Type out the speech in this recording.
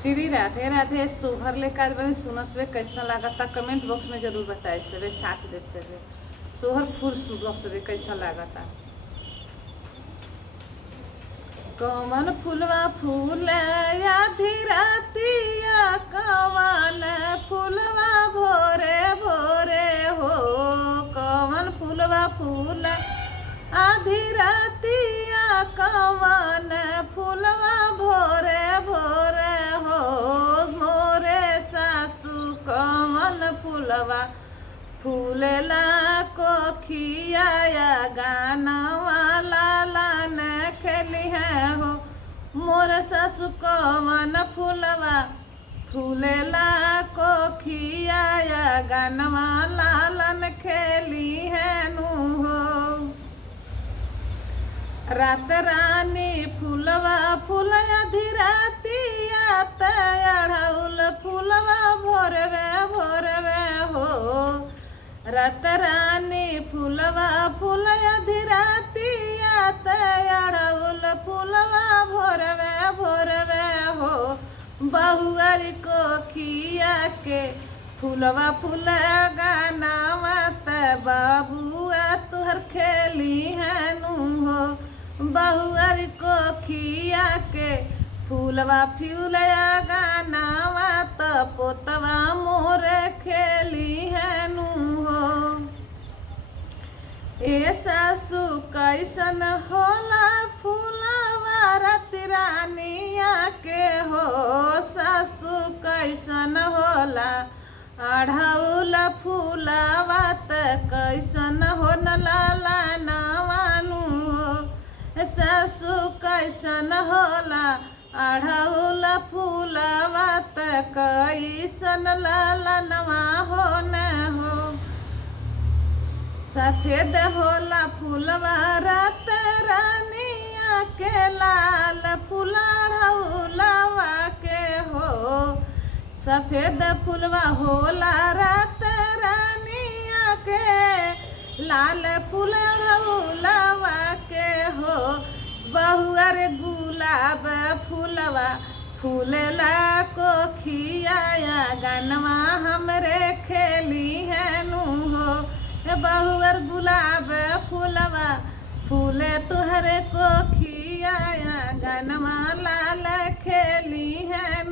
श्री राधे राधे। सोहर लेकर बनी सुनर से कैसा लागता कमेंट बॉक्स में जरूर बताए सबे, साथ देव सबे। सोहर फूल सुबह सबे कैसा लागता। कौन फूलवा फूल आधी रातिया, कौन फूलवा भोरे भोरे हो। कौन फूलवा फूल आधी रातिया, कौन फूलवा भोरे भोरे हो। मोरे सासू कौन फूलवा फूलेला कोखिया, गाना वाला लान खेली है हो। मोर सासू कौन फूलवा फूलेला कोखिया, गानवा लालन खेली है नु हो। रात रानी फूलवा फूल आधी रातिया, तड़ौल फूलवा भोरवे भोरवे हो। रात रानी फूलवा फूल आधी रातिया, तड़ौल फूलवा भोरवे भोरवे हो। बहुआरी को खिया के फूलवा फूल गानावा, बाबुआ तुहर खेली है नु हो। बहुआरी को खिया के फूलवा फूलया गानावा, पोतवा मोरे खेली है नु हो। ए सासू कैसन होला फूलवा राती रानिया के हो। सासू कैसन होला अढ़ौल फूलवा, कैसन हो न लाला नवानु हो। सासू कैसन होला अढ़ौल फूलवा, कैसन लाला नवा हो न हो। सफेद होला फूलवा रात रानिया के, लाल फूला अढ़ौलवा के हो। सफेद फूलवा होला रात रानिया के, लाल फूल अढ़ौलवा के हो। बहुआर गुलाब फूलवा फूलेला कोखिया, गानवा हमरे खेली है नु हो। बहुआर गुलाब फूलवा फूले तुहरे कोखिया, गानवा लाल खेली है